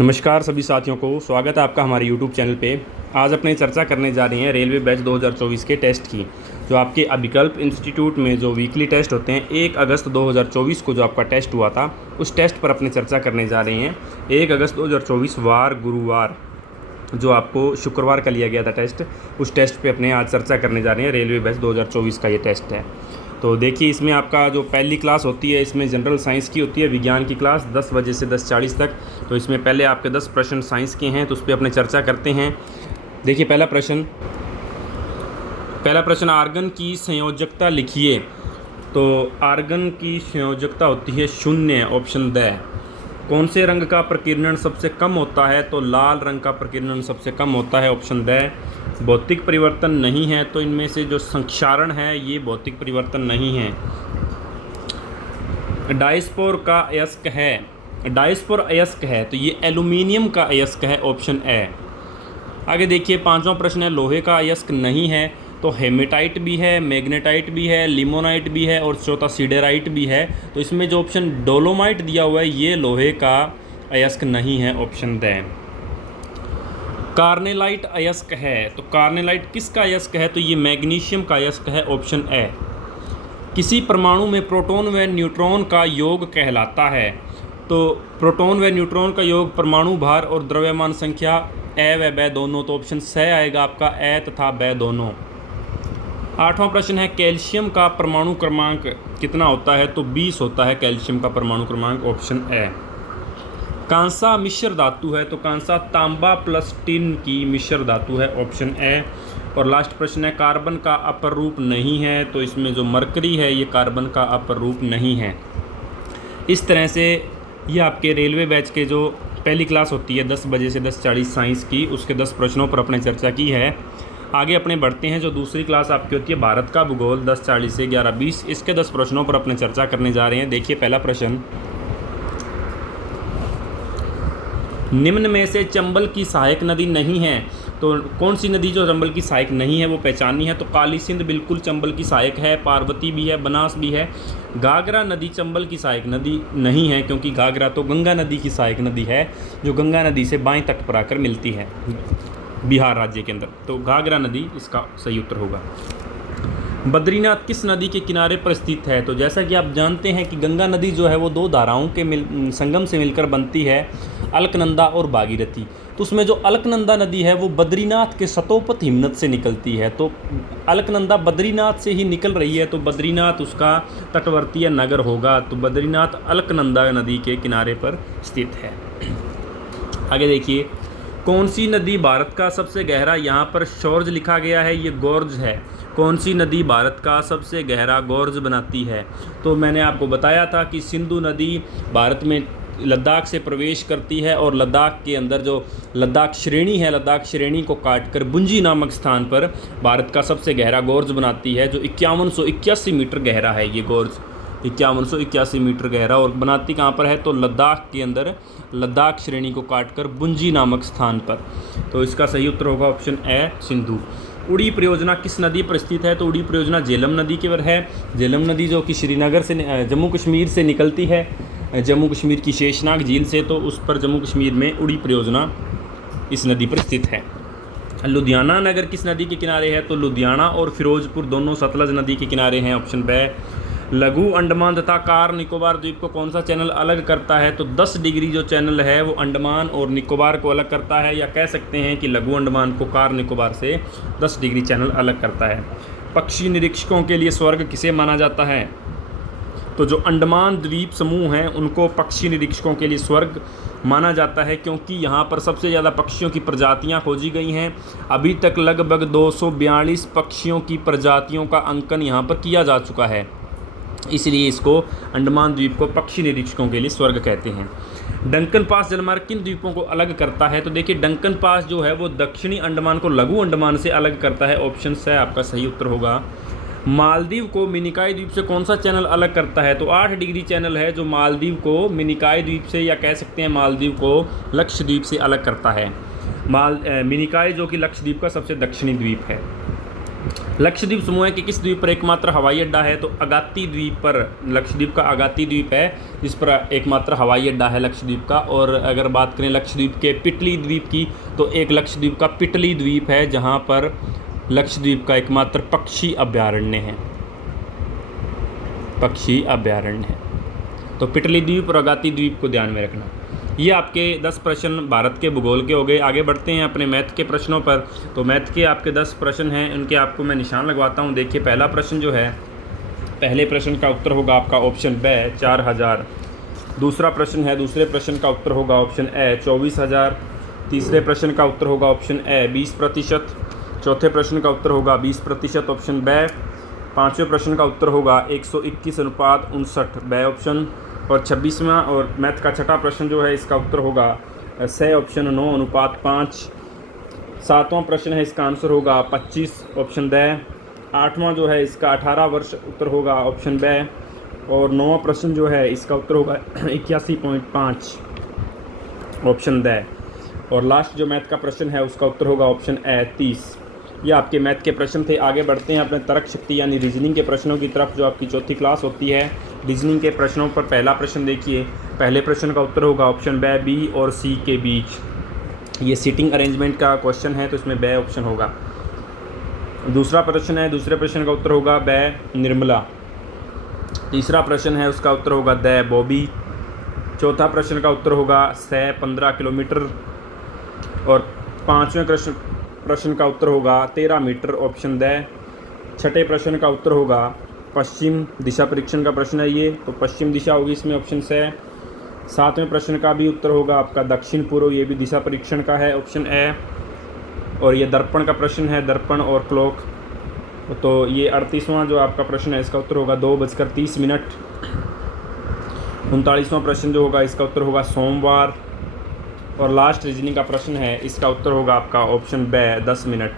नमस्कार सभी साथियों को, स्वागत है आपका हमारे YouTube चैनल पे। आज अपने चर्चा करने जा रहे हैं रेलवे बैच 2024 के टेस्ट की। जो आपके अभिकल्प इंस्टीट्यूट में जो वीकली टेस्ट होते हैं 1 अगस्त 2024 को जो आपका टेस्ट हुआ था, उस टेस्ट पर अपने चर्चा करने जा रहे हैं। 1 अगस्त 2024 वार गुरुवार जो आपको शुक्रवार का लिया गया था टेस्ट, उस टेस्ट पे अपने आज चर्चा करने जा रहे हैं। रेलवे बैच 2024 का ये टेस्ट है। तो देखिए, इसमें आपका जो पहली क्लास होती है, इसमें जनरल साइंस की होती है, विज्ञान की क्लास 10 बजे से 10:40 तक। तो इसमें पहले आपके 10 प्रश्न साइंस के हैं, तो उस पर अपने चर्चा करते हैं। देखिए, पहला प्रश्न आर्गन की संयोजकता लिखिए। तो आर्गन की संयोजकता होती है 0, ऑप्शन द। कौन से रंग का प्रकीर्णन सबसे कम होता है? तो लाल रंग का प्रकीर्णन सबसे कम होता है, ऑप्शन द। भौतिक परिवर्तन नहीं है, तो इनमें से जो संक्षारण है ये भौतिक परिवर्तन नहीं है। डायस्पोर का अयस्क है, डायस्पोर अयस्क है, तो ये एल्यूमिनियम का अयस्क है, ऑप्शन ए। आगे देखिए, 5वां प्रश्न है लोहे का अयस्क नहीं है। तो हेमेटाइट भी है, मैग्नेटाइट भी है, लिमोनाइट भी है और चौथा सिडेराइट भी है। तो इसमें जो ऑप्शन डोलोमाइट दिया हुआ है ये लोहे का अयस्क नहीं है, ऑप्शन द। कार्नेलाइट अयस्क है, तो कार्नेलाइट किसका अयस्क है? तो ये मैग्नीशियम का अयस्क है, ऑप्शन ए। किसी परमाणु में प्रोटॉन व न्यूट्रॉन का योग कहलाता है? तो प्रोटॉन व न्यूट्रॉन का योग परमाणु भार और द्रव्यमान संख्या ए व ब दोनों, तो ऑप्शन स आएगा आपका, ए तथा ब दोनों। 8वां प्रश्न है कैल्शियम का परमाणु क्रमांक कितना होता है? तो 20 होता है कैल्शियम का परमाणु क्रमांक, ऑप्शन ए। कांसा मिश्र धातु है, तो कांसा तांबा प्लस टिन की मिश्र धातु है, ऑप्शन ए। और लास्ट प्रश्न है कार्बन का अपर रूप नहीं है, तो इसमें जो मरकरी है ये कार्बन का अपर रूप नहीं है। इस तरह से ये आपके रेलवे बैच के जो पहली क्लास होती है 10 बजे से 10:40 साइंस की, उसके 10 प्रश्नों पर अपने चर्चा की है। आगे अपने बढ़ते हैं। जो दूसरी क्लास आपकी होती है भारत का भूगोल 10:40 से 11:20, इसके 10 प्रश्नों पर अपने चर्चा करने जा रहे हैं। देखिए, पहला प्रश्न, निम्न में से चंबल की सहायक नदी नहीं है। तो कौन सी नदी जो चंबल की सहायक नहीं है वो पहचाननी है। तो काली सिंध बिल्कुल चंबल की सहायक है, पार्वती भी है, बनास भी है। घाघरा नदी चंबल की सहायक नदी नहीं है, क्योंकि घाघरा तो गंगा नदी की सहायक नदी है, जो गंगा नदी से बाएं तट पर आकर मिलती है बिहार राज्य के अंदर। तो घाघरा नदी इसका सही उत्तर होगा। बद्रीनाथ किस नदी के किनारे पर स्थित है? तो जैसा कि आप जानते हैं कि गंगा नदी जो है वो 2 धाराओं के संगम से मिलकर बनती है, अलकनंदा और भागीरथी। तो उसमें जो अलकनंदा नदी है वो बद्रीनाथ के सतोपत हिमनद से निकलती है। तो अलकनंदा बद्रीनाथ से ही निकल रही है, तो बद्रीनाथ उसका तटवर्तीय नगर होगा। तो बद्रीनाथ अलकनंदा नदी के किनारे पर स्थित है। आगे देखिए, कौन सी नदी भारत का सबसे गहरा, यहाँ पर शौर्ज लिखा गया है, ये गोर्ज है। कौन सी नदी भारत का सबसे गहरा गोर्ज बनाती है? तो मैंने आपको बताया था कि सिंधु नदी भारत में लद्दाख से प्रवेश करती है और लद्दाख के अंदर जो लद्दाख श्रेणी है, लद्दाख श्रेणी को काटकर बुंजी नामक स्थान पर भारत का सबसे गहरा गोर्ज बनाती है, जो 5181 मीटर गहरा है। ये गोर्ज 5181 मीटर गहरा, और बनाती कहाँ पर है? तो लद्दाख के अंदर, लद्दाख श्रेणी को काटकर बुंजी नामक स्थान पर। तो इसका सही उत्तर होगा ऑप्शन ए, सिंधु। उड़ी परियोजना किस नदी पर स्थित है? तो उड़ी परियोजना झेलम नदी के पर है। झेलम नदी जो कि श्रीनगर से, जम्मू कश्मीर से निकलती है, जम्मू कश्मीर की शेषनाग झील से, तो उस पर जम्मू कश्मीर में उड़ी परियोजना इस नदी पर स्थित है। लुधियाना नगर किस नदी के किनारे है? तो लुधियाना और फिरोजपुर दोनों सतलज नदी के किनारे हैं, ऑप्शन ब। लघु अंडमान तथा कार निकोबार द्वीप को कौन सा चैनल अलग करता है? तो 10 डिग्री जो चैनल है वो अंडमान और निकोबार को अलग करता है, या कह सकते हैं कि लघु अंडमान को कार निकोबार से 10 डिग्री चैनल अलग करता है। पक्षी निरीक्षकों के लिए स्वर्ग किसे माना जाता है? तो जो अंडमान द्वीप समूह हैं उनको पक्षी निरीक्षकों के लिए स्वर्ग माना जाता है, क्योंकि यहाँ पर सबसे ज़्यादा पक्षियों की प्रजातियाँ खोजी गई हैं। अभी तक लगभग 242 पक्षियों की प्रजातियों का अंकन यहाँ पर किया जा चुका है, इसलिए इसको अंडमान द्वीप को पक्षी निरीक्षकों के लिए स्वर्ग कहते हैं। डंकन पास जलमार्ग किन द्वीपों को अलग करता है? तो देखिए, डंकन पास जो है वो दक्षिणी अंडमान को लघु अंडमान से अलग करता है, ऑप्शन स आपका सही उत्तर होगा। मालदीव को मिनिकॉय द्वीप से कौन सा चैनल अलग करता है? तो 8 डिग्री चैनल है जो मालदीव को मिनिकॉय द्वीप से, या कह सकते हैं मालदीव को लक्षद्वीप से अलग करता है। मिनिकॉय जो कि लक्षद्वीप का सबसे दक्षिणी द्वीप है। लक्षद्वीप समूह के किस द्वीप पर एकमात्र हवाई अड्डा है? तो अगाती द्वीप पर, लक्षद्वीप का अगाती द्वीप है जिस पर एकमात्र हवाई अड्डा है लक्षद्वीप का। और अगर बात करें लक्षद्वीप के पिटली द्वीप की, तो एक लक्षद्वीप का पिटली द्वीप है जहां पर लक्षद्वीप का एकमात्र पक्षी अभ्यारण्य है, पक्षी अभ्यारण्य है। तो पिटली द्वीप और अगाती द्वीप को ध्यान में रखना। ये आपके 10 प्रश्न भारत के भूगोल के हो गए। आगे बढ़ते हैं अपने मैथ के प्रश्नों पर। तो मैथ के आपके 10 प्रश्न हैं, उनके आपको मैं निशान लगवाता हूँ। देखिए पहला प्रश्न जो है, पहले प्रश्न का उत्तर होगा आपका ऑप्शन ब 4000। दूसरा प्रश्न है, दूसरे प्रश्न का उत्तर होगा ऑप्शन ए 24000। तीसरे प्रश्न का उत्तर होगा ऑप्शन ए 20%। चौथे प्रश्न का उत्तर होगा 20% ऑप्शन ब। पाँचवें प्रश्न का उत्तर होगा 121:59 ब ऑप्शन। और 26वां और मैथ का छठा प्रश्न जो है, इसका उत्तर होगा स ऑप्शन 9:5। सातवां प्रश्न है, इसका आंसर होगा 25 ऑप्शन द। आठवां जो है, इसका 18 वर्ष उत्तर होगा ऑप्शन ब। और 9वां प्रश्न जो है, इसका उत्तर होगा 81.5 ऑप्शन द। और लास्ट जो मैथ का प्रश्न है, उसका उत्तर होगा ऑप्शन ए 30। ये आपके मैथ के प्रश्न थे। आगे बढ़ते हैं अपने तर्क शक्ति यानी रीजनिंग के प्रश्नों की तरफ, जो आपकी चौथी क्लास होती है। रीजनिंग के प्रश्नों पर पहला प्रश्न देखिए। पहले प्रश्न का उत्तर होगा ऑप्शन ब, बी और सी के बीच। ये सीटिंग अरेंजमेंट का क्वेश्चन है, तो इसमें ब ऑप्शन होगा। दूसरा प्रश्न है, दूसरे प्रश्न का उत्तर होगा ब, निर्मला। तीसरा प्रश्न है, उसका उत्तर होगा द, बॉबी। चौथा प्रश्न का उत्तर होगा स 15 किलोमीटर। और पाँचवें प्रश्न का उत्तर होगा 13 मीटर ऑप्शन द। छठे प्रश्न का उत्तर होगा पश्चिम दिशा परीक्षण का प्रश्न है ये, तो पश्चिम दिशा होगी इसमें ऑप्शन से। सातवें प्रश्न का भी उत्तर होगा आपका दक्षिण पूर्व, ये भी दिशा परीक्षण का है ऑप्शन ए। और ये दर्पण का प्रश्न है, दर्पण और क्लॉक। तो ये 38वां जो आपका प्रश्न है, इसका उत्तर होगा 2:30। 39वां प्रश्न जो होगा, इसका उत्तर होगा सोमवार। और लास्ट रीजनिंग का प्रश्न है, इसका उत्तर होगा आपका ऑप्शन ब 10 मिनट।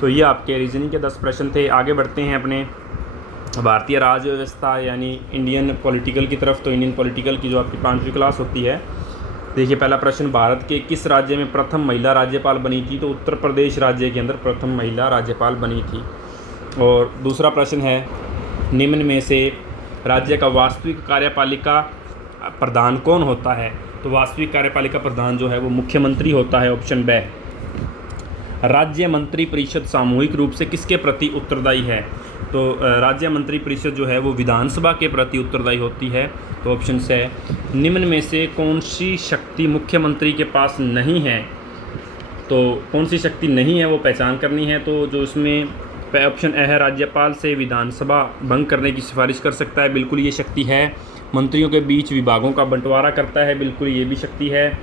तो ये आपके रीजनिंग के 10 प्रश्न थे। आगे बढ़ते हैं अपने भारतीय राज्य व्यवस्था यानी इंडियन पॉलिटिकल की तरफ। तो इंडियन पॉलिटिकल की जो आपकी 5वीं क्लास होती है, देखिए पहला प्रश्न, भारत के किस राज्य में प्रथम महिला राज्यपाल बनी थी? तो उत्तर प्रदेश राज्य के अंदर प्रथम महिला राज्यपाल बनी थी। और दूसरा प्रश्न है, निम्न में से राज्य का वास्तविक कार्यपालिका प्रधान कौन होता है? तो वास्तविक कार्यपालिका प्रधान जो है वो मुख्यमंत्री होता है ऑप्शन ब। राज्य मंत्री परिषद सामूहिक रूप से किसके प्रति उत्तरदायी है? तो राज्य मंत्री परिषद जो है वो विधानसभा के प्रति उत्तरदायी होती है, तो ऑप्शन से। निम्न में से कौन सी शक्ति मुख्यमंत्री के पास नहीं है? तो कौन सी शक्ति नहीं है वो पहचान करनी है। तो जो इसमें ऑप्शन ए है, राज्यपाल से विधानसभा भंग करने की सिफारिश कर सकता है, बिल्कुल ये शक्ति है। मंत्रियों के बीच विभागों का बंटवारा करता है, बिल्कुल ये भी शक्ति है।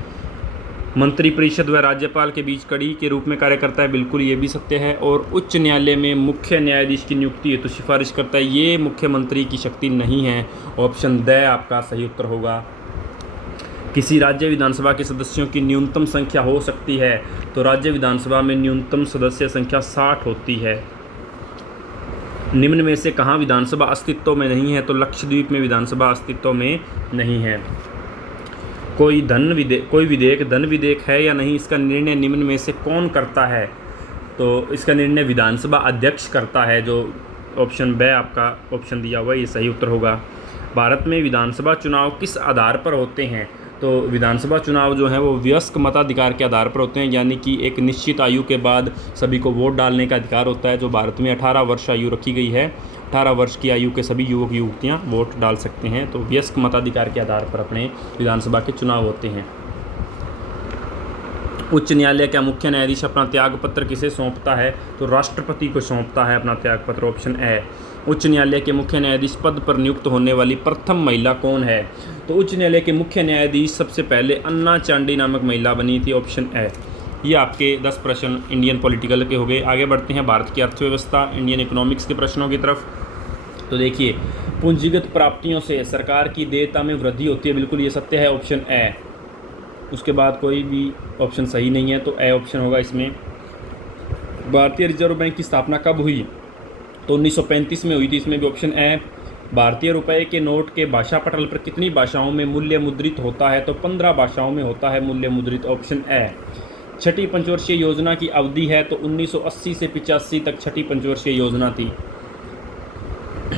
मंत्रिपरिषद व राज्यपाल के बीच कड़ी के रूप में कार्य करता है, बिल्कुल ये भी सत्य है। और उच्च न्यायालय में मुख्य न्यायाधीश की नियुक्ति हेतु सिफारिश करता है, ये मुख्यमंत्री की शक्ति नहीं है, ऑप्शन द आपका सही उत्तर होगा। किसी राज्य विधानसभा के सदस्यों की न्यूनतम संख्या हो सकती है? तो राज्य विधानसभा में न्यूनतम सदस्य संख्या 60 होती है। निम्न में से कहाँ विधानसभा अस्तित्व में नहीं है? तो लक्षद्वीप में विधानसभा अस्तित्व में नहीं है। कोई विधेयक धन विधेयक है या नहीं, इसका निर्णय निम्न में से कौन करता है? तो इसका निर्णय विधानसभा अध्यक्ष करता है, जो ऑप्शन ब आपका ऑप्शन दिया हुआ है, ये सही उत्तर होगा। भारत में विधानसभा चुनाव किस आधार पर होते हैं? तो विधानसभा चुनाव जो है वो वयस्क मताधिकार के आधार पर होते हैं, यानी कि एक निश्चित आयु के बाद सभी को वोट डालने का अधिकार होता है। जो भारत में 18 वर्ष आयु रखी गई है, 18 वर्ष की आयु के सभी युवक युवतियाँ वोट डाल सकते हैं। तो वयस्क मताधिकार के आधार पर अपने विधानसभा के चुनाव होते हैं। उच्च न्यायालय का मुख्य न्यायाधीश अपना त्यागपत्र किसे सौंपता है? तो राष्ट्रपति को सौंपता है अपना त्यागपत्र, ऑप्शन ए। उच्च न्यायालय के मुख्य न्यायाधीश पद पर नियुक्त होने वाली प्रथम महिला कौन है? तो उच्च न्यायालय के मुख्य न्यायाधीश सबसे पहले अन्ना चांडी नामक महिला बनी थी, ऑप्शन ए। ये आपके 10 प्रश्न इंडियन पॉलिटिकल के हो गए। आगे बढ़ते हैं भारत की अर्थव्यवस्था इंडियन इकोनॉमिक्स के प्रश्नों की तरफ। तो देखिए, पूंजीगत प्राप्तियों से सरकार की देयता में वृद्धि होती है, बिल्कुल ये सत्य है, ऑप्शन ए। उसके बाद कोई भी ऑप्शन सही नहीं है, तो ए ऑप्शन होगा इसमें। भारतीय रिजर्व बैंक की स्थापना कब हुई? तो 1935 में हुई थी, इसमें भी ऑप्शन ए। भारतीय रुपए के नोट के भाषा पटल पर कितनी भाषाओं में मूल्य मुद्रित होता है? तो 15 भाषाओं में होता है मूल्य मुद्रित, ऑप्शन ए। छठी पंचवर्षीय योजना की अवधि है तो 1980 से 85 तक छठी पंचवर्षीय योजना थी।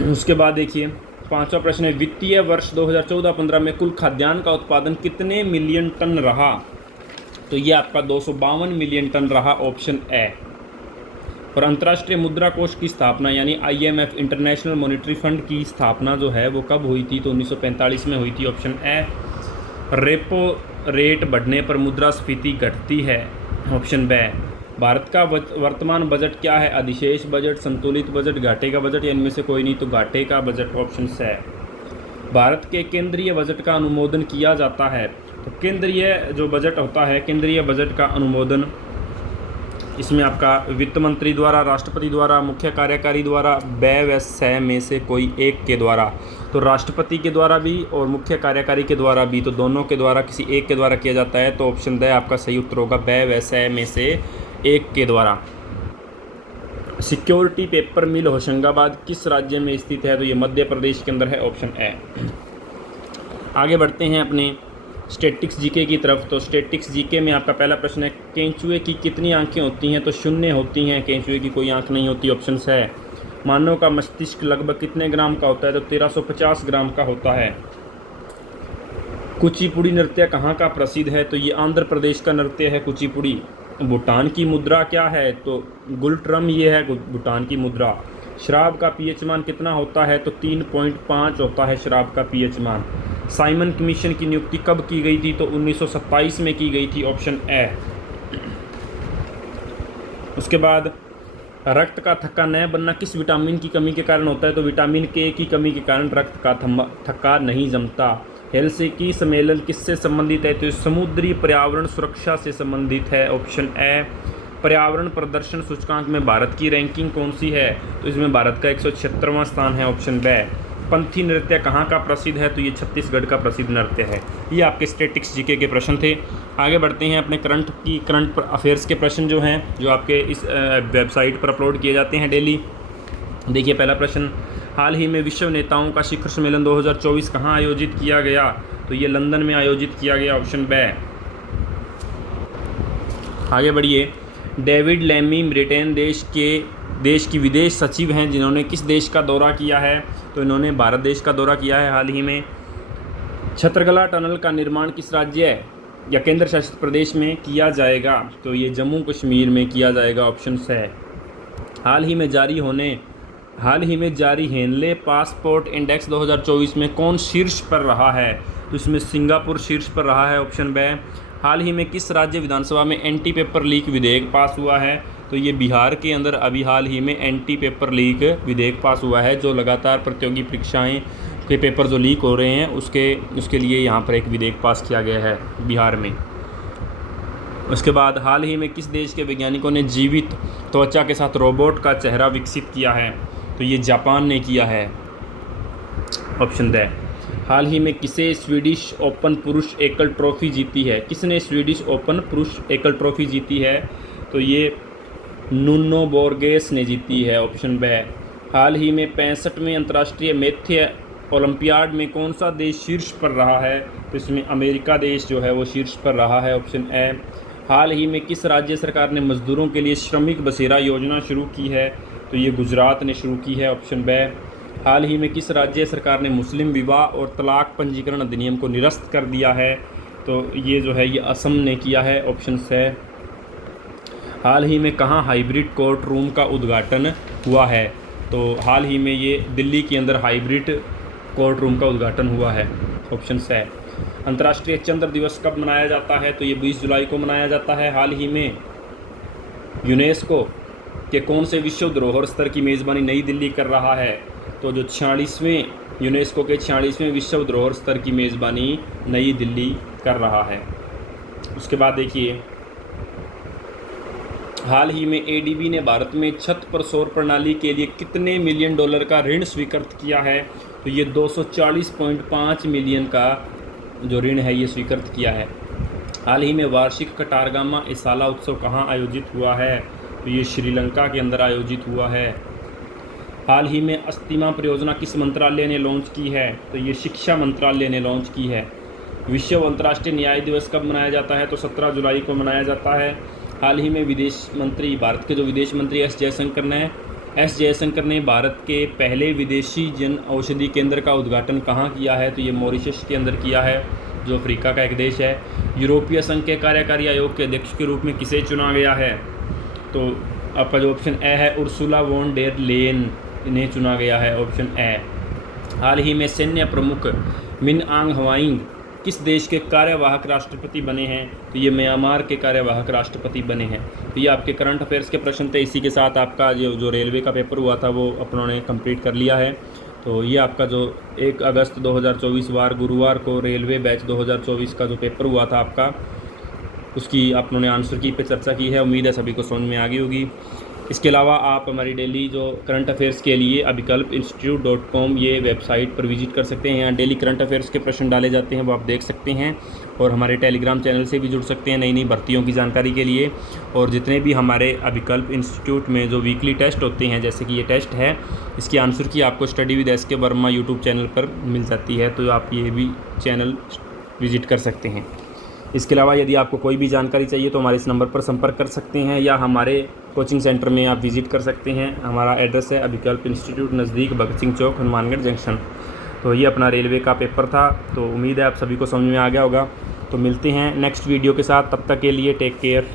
उसके बाद देखिए 5वां प्रश्न है, वित्तीय वर्ष 2014-15 में कुल खाद्यान्न का उत्पादन कितने मिलियन टन रहा? तो ये आपका 252 मिलियन टन रहा, ऑप्शन ए। और अंतर्राष्ट्रीय मुद्रा कोष की स्थापना यानी IMF इंटरनेशनल मॉनेटरी फंड की स्थापना जो है वो कब हुई थी? तो 1945 में हुई थी, ऑप्शन ए। रेपो रेट बढ़ने पर मुद्रास्फीति घटती है, ऑप्शन बी। भारत का वर्तमान बजट क्या है? अधिशेष बजट, संतुलित बजट, घाटे का बजट या इनमें से कोई नहीं? तो घाटे का बजट, ऑप्शन सी। भारत के केंद्रीय बजट का अनुमोदन किया जाता है, तो केंद्रीय जो बजट होता है, केंद्रीय बजट का अनुमोदन इसमें आपका वित्त मंत्री द्वारा, राष्ट्रपति द्वारा, मुख्य कार्यकारी द्वारा, ब व स में से कोई एक के द्वारा। तो राष्ट्रपति के द्वारा भी और मुख्य कार्यकारी के द्वारा भी, तो दोनों के द्वारा किसी एक के द्वारा किया जाता है, तो ऑप्शन द आपका सही उत्तर होगा, ब व स में से एक के द्वारा। सिक्योरिटी पेपर मिल होशंगाबाद किस राज्य में स्थित है? तो ये मध्य प्रदेश के अंदर है, ऑप्शन ए। आगे बढ़ते हैं अपने स्टैटिक्स जीके की तरफ। तो स्टैटिक्स जीके में आपका पहला प्रश्न है, केंचुए की कितनी आंखें होती हैं? तो 0 होती हैं, केंचुए की कोई आंख नहीं होती, ऑप्शन है। मानव का मस्तिष्क लगभग कितने ग्राम का होता है? तो 1350 ग्राम का होता है। कुचिपुड़ी नृत्य कहाँ का प्रसिद्ध है? तो ये आंध्र प्रदेश का नृत्य है कुचिपुड़ी। भूटान की मुद्रा क्या है? तो गुलट्रम ये है भूटान की मुद्रा। शराब का पीएच मान कितना होता है? तो 3.5 होता है शराब का पीएच मान। साइमन कमीशन की नियुक्ति कब की गई थी? तो 1927 में की गई थी, ऑप्शन ए। उसके बाद रक्त का थक्का न बनना किस विटामिन की कमी के कारण होता है? तो विटामिन के की कमी के कारण रक्त का थक्का नहीं जमता। हेलसिंकी सम्मेलन किससे संबंधित है? तो समुद्री पर्यावरण सुरक्षा से संबंधित है, ऑप्शन ए। पर्यावरण प्रदर्शन सूचकांक में भारत की रैंकिंग कौन सी है? तो इसमें भारत का 176वां स्थान है, ऑप्शन बी। पंथी नृत्य कहाँ का प्रसिद्ध है? तो ये छत्तीसगढ़ का प्रसिद्ध नृत्य है। ये आपके स्टैटिक्स जीके के प्रश्न थे। आगे बढ़ते हैं अपने करंट अफेयर्स के प्रश्न जो हैं, जो आपके इस वेबसाइट पर अपलोड किए जाते हैं डेली। देखिए पहला प्रश्न, हाल ही में विश्व नेताओं का शिखर सम्मेलन 2024 कहाँ आयोजित किया गया? तो ये लंदन में आयोजित किया गया, ऑप्शन बी। आगे बढ़िए, डेविड लैमी ब्रिटेन देश की विदेश सचिव हैं, जिन्होंने किस देश का दौरा किया है? तो इन्होंने भारत देश का दौरा किया है हाल ही में। छत्रगला टनल का निर्माण किस राज्य या केंद्र शासित प्रदेश में किया जाएगा? तो ये जम्मू कश्मीर में किया जाएगा, ऑप्शन है। हाल ही में जारी हेनले पासपोर्ट इंडेक्स 2024 में कौन शीर्ष पर रहा है? तो इसमें सिंगापुर शीर्ष पर रहा है, ऑप्शन बी। हाल ही में किस राज्य विधानसभा में एंटी पेपर लीक विधेयक पास हुआ है? तो ये बिहार के अंदर अभी हाल ही में एंटी पेपर लीक विधेयक पास हुआ है, जो लगातार प्रतियोगी परीक्षाएं के पेपर जो लीक हो रहे हैं उसके लिए यहाँ पर एक विधेयक पास किया गया है बिहार में। उसके बाद हाल ही में किस देश के वैज्ञानिकों ने जीवित त्वचा के साथ रोबोट का चेहरा विकसित किया है? तो ये जापान ने किया है, ऑप्शन द। हाल ही में किसे स्वीडिश ओपन पुरुष एकल ट्रॉफी जीती है? किसने स्वीडिश ओपन पुरुष एकल ट्रॉफी जीती है? तो ये नुनो बोर्गेस ने जीती है, ऑप्शन बी। हाल ही में 65वें अंतर्राष्ट्रीय मैथ्य ओलंपियाड में कौन सा देश शीर्ष पर रहा है? तो इसमें अमेरिका देश जो है वो शीर्ष पर रहा है, ऑप्शन ए। हाल ही में किस राज्य सरकार ने मजदूरों के लिए श्रमिक बसेरा योजना शुरू की है? तो ये गुजरात ने शुरू की है, ऑप्शन बी। हाल ही में किस राज्य सरकार ने मुस्लिम विवाह और तलाक पंजीकरण अधिनियम को निरस्त कर दिया है? तो ये जो है ये असम ने किया है, ऑप्शन है। हाल ही में कहाँ हाइब्रिड कोर्ट रूम का उद्घाटन हुआ है? तो हाल ही में ये दिल्ली के अंदर हाइब्रिड कोर्ट रूम का उद्घाटन हुआ है, ऑप्शन है। अंतर्राष्ट्रीय चंद्र दिवस कब मनाया जाता है? तो ये 20 जुलाई को मनाया जाता है। हाल ही में यूनेस्को के कौन से विश्व धरोहर स्तर की मेज़बानी नई दिल्ली कर रहा है? तो जो 46वें यूनेस्को के 46वें विश्व धरोहर स्तर की मेज़बानी नई दिल्ली कर रहा है। उसके बाद देखिए, हाल ही में एडीबी ने भारत में छत पर सौर प्रणाली के लिए कितने मिलियन डॉलर का ऋण स्वीकृत किया है? तो ये 240.5 मिलियन का जो ऋण है ये स्वीकृत किया है। हाल ही में वार्षिक कटारगामा इसाला उत्सव कहाँ आयोजित हुआ है? तो ये श्रीलंका के अंदर आयोजित हुआ है। हाल ही में अस्तिमा परियोजना किस मंत्रालय ने लॉन्च की है? तो ये शिक्षा मंत्रालय ने लॉन्च की है। विश्व अंतर्राष्ट्रीय न्याय दिवस कब मनाया जाता है? तो 17 जुलाई को मनाया जाता है। हाल ही में विदेश मंत्री, भारत के जो विदेश मंत्री एस जयशंकर ने भारत के पहले विदेशी जन औषधि केंद्र का उद्घाटन कहाँ किया है? तो ये मॉरिशस के अंदर किया है, जो अफ्रीका का एक देश है। यूरोपीय संघ के कार्यकारी आयोग के अध्यक्ष के रूप में किसे चुना गया है? तो आपका जो ऑप्शन ए है, उर्सुला वॉन डेर लेयन इन्हें चुना गया है, ऑप्शन ए। हाल ही में सैन्य प्रमुख मिन आंग ह्वाइंग किस देश के कार्यवाहक राष्ट्रपति बने हैं? तो ये म्यांमार के कार्यवाहक राष्ट्रपति बने हैं। तो ये आपके करंट अफेयर्स के प्रश्न थे। इसी के साथ आपका जो रेलवे का पेपर हुआ था वो अपनों कंप्लीट कर लिया है। तो ये आपका जो 1 अगस्त 2024 गुरुवार को रेलवे बैच 2024 का जो पेपर हुआ था आपका, उसकी आप लोगों ने आंसर की पे चर्चा की है। उम्मीद है सभी को समझ में आ गई होगी। इसके अलावा आप हमारी डेली जो करंट अफेयर्स के लिए abhikalpinstitute.com ये वेबसाइट पर विजिट कर सकते हैं। यहाँ डेली करंट अफेयर्स के प्रश्न डाले जाते हैं, वो आप देख सकते हैं। और हमारे टेलीग्राम चैनल से भी जुड़ सकते हैं नई नई भर्तियों की जानकारी के लिए। और जितने भी हमारे अभिकल्प इंस्टीट्यूट में जो वीकली टेस्ट होते हैं, जैसे कि ये टेस्ट है, इसकी आंसर की आपको study with SK Verma YouTube channel पर मिल जाती है। तो आप ये भी चैनल विजिट कर सकते हैं। इसके अलावा यदि आपको कोई भी जानकारी चाहिए तो हमारे इस नंबर पर संपर्क कर सकते हैं, या हमारे कोचिंग सेंटर में आप विज़िट कर सकते हैं। हमारा एड्रेस है अभिकल्प इंस्टीट्यूट, नज़दीक भगत सिंह चौक, हनुमानगढ़ जंक्शन। तो ये अपना रेलवे का पेपर था। तो उम्मीद है आप सभी को समझ में आ गया होगा। तो मिलते हैं नेक्स्ट वीडियो के साथ, तब तक के लिए टेक केयर।